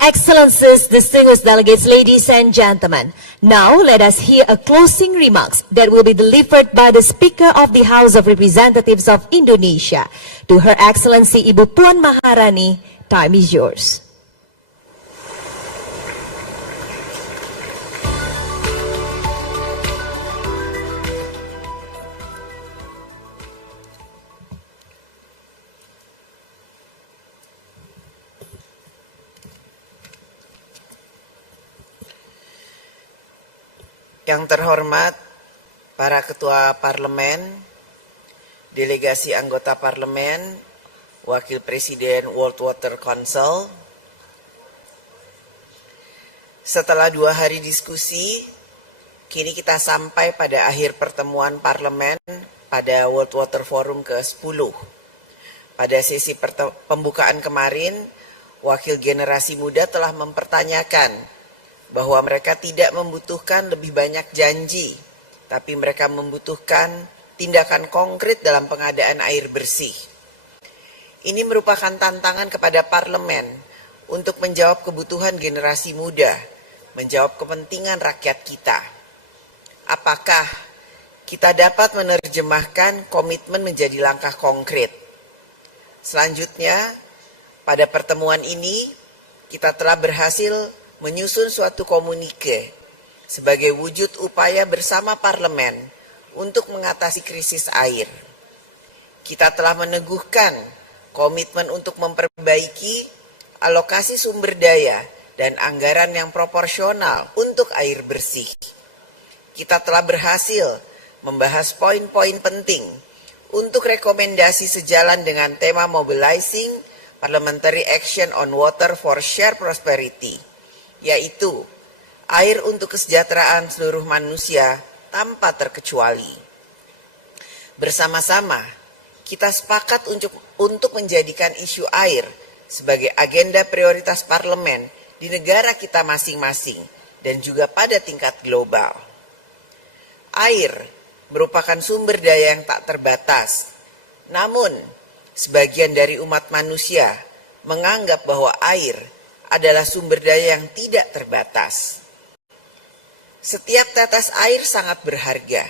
Excellencies, distinguished delegates, ladies and gentlemen. Now let us hear a closing remarks that will be delivered by the Speaker of the House of Representatives of Indonesia. To Her Excellency Ibu Puan Maharani, time is yours. Yang terhormat para ketua parlemen, delegasi anggota parlemen, wakil presiden World Water Council. Setelah 2 hari diskusi, kini kita sampai pada akhir pertemuan parlemen pada World Water Forum ke-10. Pada sesi pembukaan kemarin, wakil generasi muda telah mempertanyakan bahwa mereka tidak membutuhkan lebih banyak janji, tapi mereka membutuhkan tindakan konkret dalam pengadaan air bersih. Ini merupakan tantangan kepada parlemen untuk menjawab kebutuhan generasi muda, menjawab kepentingan rakyat kita. Apakah kita dapat menerjemahkan komitmen menjadi langkah konkret? Selanjutnya, pada pertemuan ini, kita telah berhasil menyusun suatu komunike sebagai wujud upaya bersama parlemen untuk mengatasi krisis air. Kita telah meneguhkan komitmen untuk memperbaiki alokasi sumber daya dan anggaran yang proporsional untuk air bersih. Kita telah berhasil membahas poin-poin penting untuk rekomendasi sejalan dengan tema Mobilizing Parliamentary Action on Water for Shared Prosperity, yaitu air untuk kesejahteraan seluruh manusia tanpa terkecuali. Bersama-sama, kita sepakat untuk menjadikan isu air sebagai agenda prioritas parlemen di negara kita masing-masing dan juga pada tingkat global. Air merupakan sumber daya yang tak terbatas, namun sebagian dari umat manusia menganggap bahwa air adalah sumber daya yang tidak terbatas. Setiap tetes air sangat berharga,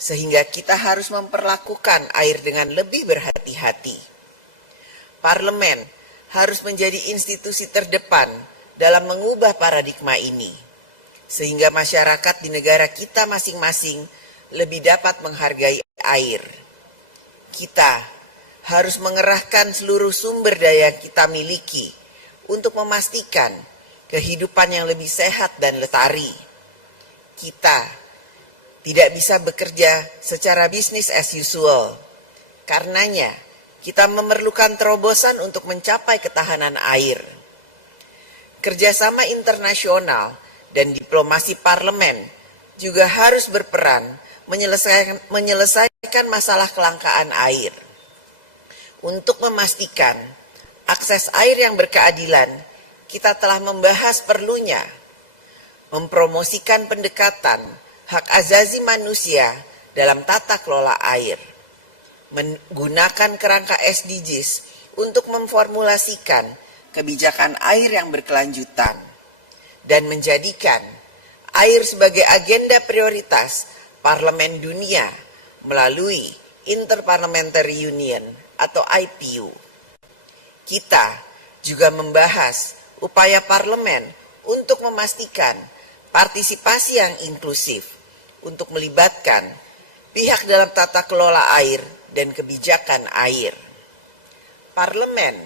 sehingga kita harus memperlakukan air dengan lebih berhati-hati. Parlemen harus menjadi institusi terdepan dalam mengubah paradigma ini, sehingga masyarakat di negara kita masing-masing lebih dapat menghargai air. Kita harus mengerahkan seluruh sumber daya yang kita miliki untuk memastikan kehidupan yang lebih sehat dan lestari. Kita tidak bisa bekerja secara business as usual. Karenanya, kita memerlukan terobosan untuk mencapai ketahanan air. Kerjasama internasional dan diplomasi parlemen juga harus berperan menyelesaikan masalah kelangkaan air. Untuk memastikan akses air yang berkeadilan, kita telah membahas perlunya mempromosikan pendekatan hak asasi manusia dalam tata kelola air, menggunakan kerangka SDGs untuk memformulasikan kebijakan air yang berkelanjutan, dan menjadikan air sebagai agenda prioritas Parlemen Dunia melalui Interparliamentary Union atau IPU. Kita juga membahas upaya parlemen untuk memastikan partisipasi yang inklusif untuk melibatkan pihak dalam tata kelola air dan kebijakan air. Parlemen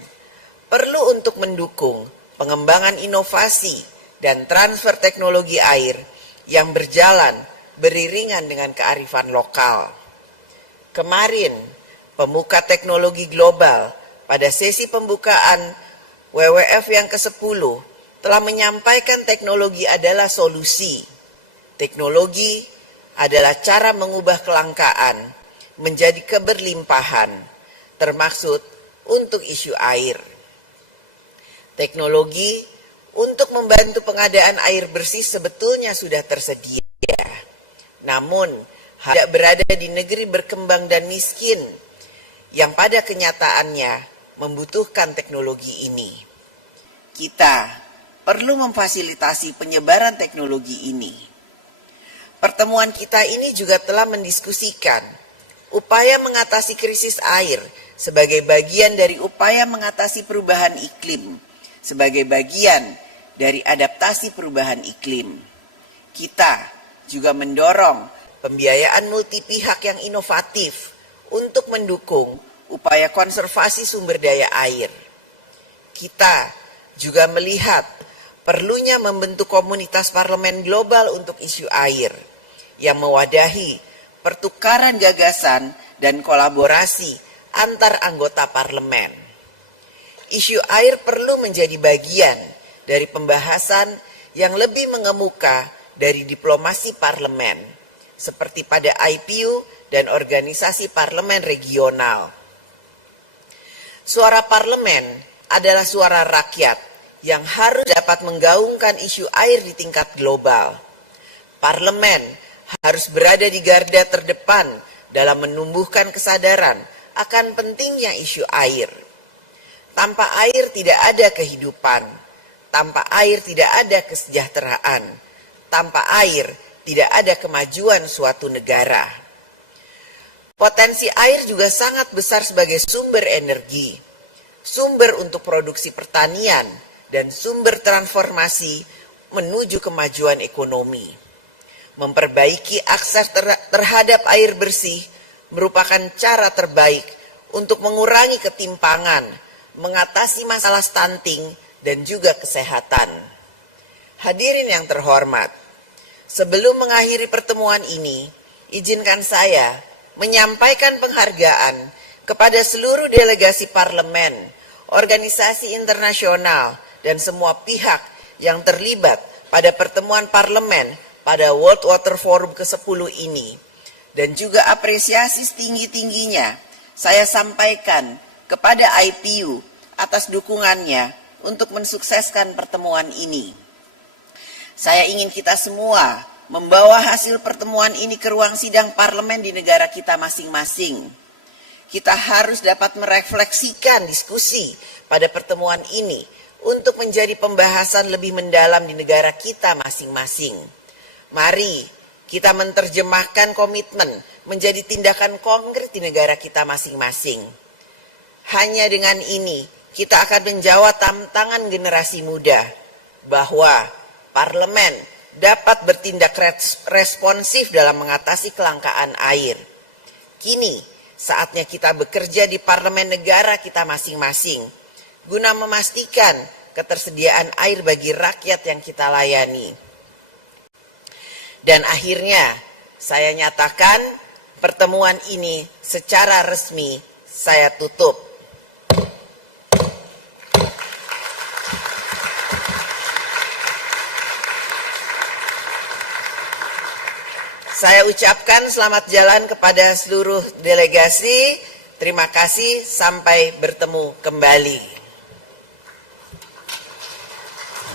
perlu untuk mendukung pengembangan inovasi dan transfer teknologi air yang berjalan beriringan dengan kearifan lokal. Kemarin, pemuka teknologi global pada sesi pembukaan WWF yang ke-10 telah menyampaikan teknologi adalah solusi. Teknologi adalah cara mengubah kelangkaan menjadi keberlimpahan, termaksud untuk isu air. Teknologi untuk membantu pengadaan air bersih sebetulnya sudah tersedia. Namun, tidak berada di negeri berkembang dan miskin yang pada kenyataannya membutuhkan teknologi ini. Kita perlu memfasilitasi penyebaran teknologi ini. Pertemuan kita ini juga telah mendiskusikan upaya mengatasi krisis air sebagai bagian dari upaya mengatasi perubahan iklim, sebagai bagian dari adaptasi perubahan iklim. Kita juga mendorong pembiayaan multi pihak yang inovatif untuk mendukung upaya konservasi sumber daya air. Kita juga melihat perlunya membentuk komunitas parlemen global untuk isu air yang mewadahi pertukaran gagasan dan kolaborasi antar anggota parlemen. Isu air perlu menjadi bagian dari pembahasan yang lebih mengemuka dari diplomasi parlemen, seperti pada IPU dan organisasi parlemen regional. Suara parlemen adalah suara rakyat yang harus dapat menggaungkan isu air di tingkat global. Parlemen harus berada di garda terdepan dalam menumbuhkan kesadaran akan pentingnya isu air. Tanpa air tidak ada kehidupan. Tanpa air tidak ada kesejahteraan. Tanpa air tidak ada kemajuan suatu negara. Potensi air juga sangat besar sebagai sumber energi, sumber untuk produksi pertanian, dan sumber transformasi menuju kemajuan ekonomi. Memperbaiki akses terhadap air bersih merupakan cara terbaik untuk mengurangi ketimpangan, mengatasi masalah stunting, dan juga kesehatan. Hadirin yang terhormat, sebelum mengakhiri pertemuan ini, izinkan saya menyampaikan penghargaan kepada seluruh delegasi parlemen, organisasi internasional, dan semua pihak yang terlibat pada pertemuan parlemen pada World Water Forum ke-10 ini. Dan juga apresiasi setinggi-tingginya saya sampaikan kepada IPU atas dukungannya untuk mensukseskan pertemuan ini. Saya ingin kita semua membawa hasil pertemuan ini ke ruang sidang parlemen di negara kita masing-masing. Kita harus dapat merefleksikan diskusi pada pertemuan ini untuk menjadi pembahasan lebih mendalam di negara kita masing-masing. Mari kita menerjemahkan komitmen menjadi tindakan konkret di negara kita masing-masing. Hanya dengan ini kita akan menjawab tantangan generasi muda bahwa parlemen dapat bertindak responsif dalam mengatasi kelangkaan air. Kini saatnya kita bekerja di parlemen negara kita masing-masing guna memastikan ketersediaan air bagi rakyat yang kita layani. Dan akhirnya saya nyatakan pertemuan ini secara resmi saya tutup. Saya ucapkan selamat jalan kepada seluruh delegasi. Terima kasih, sampai bertemu kembali.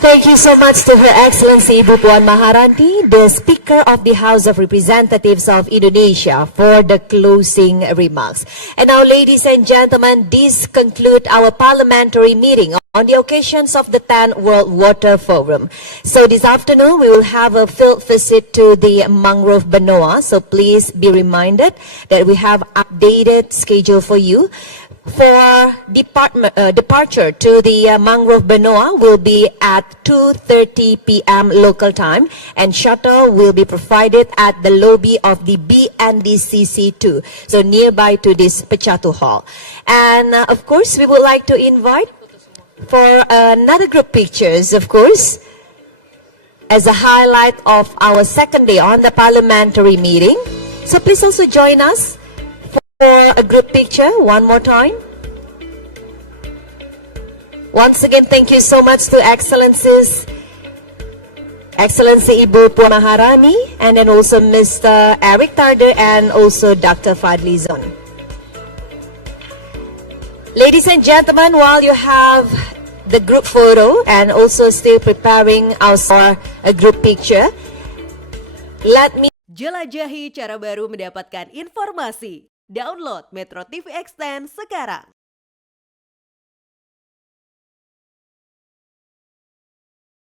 Thank you so much to Her Excellency Ibu Puan Maharani, the Speaker of the House of Representatives of Indonesia, for the closing remarks. And now, ladies and gentlemen, this concludes our parliamentary meeting on the occasions of the 10th World Water Forum. So this afternoon, we will have a field visit to the Mangrove Benoa. So please be reminded that we have updated schedule for you. For departure to the Mangrove Benoa will be at 2:30 p.m. local time, and shuttle will be provided at the lobby of the BNDCC2, so nearby to this Pecatu Hall. And of course, we would like to invite for another group pictures, of course, as a highlight of our second day on the parliamentary meeting. So please also join us for a group picture one more time. Once again, thank you so much to Excellency Ibu Puan Maharani, and then also Mr. Eric Tarder and also Dr. Fadli Zon. Ladies and gentlemen, while you have the group photo and also still preparing our a group picture, let me jelajahi cara baru mendapatkan informasi. Download Metro TV Extend sekarang.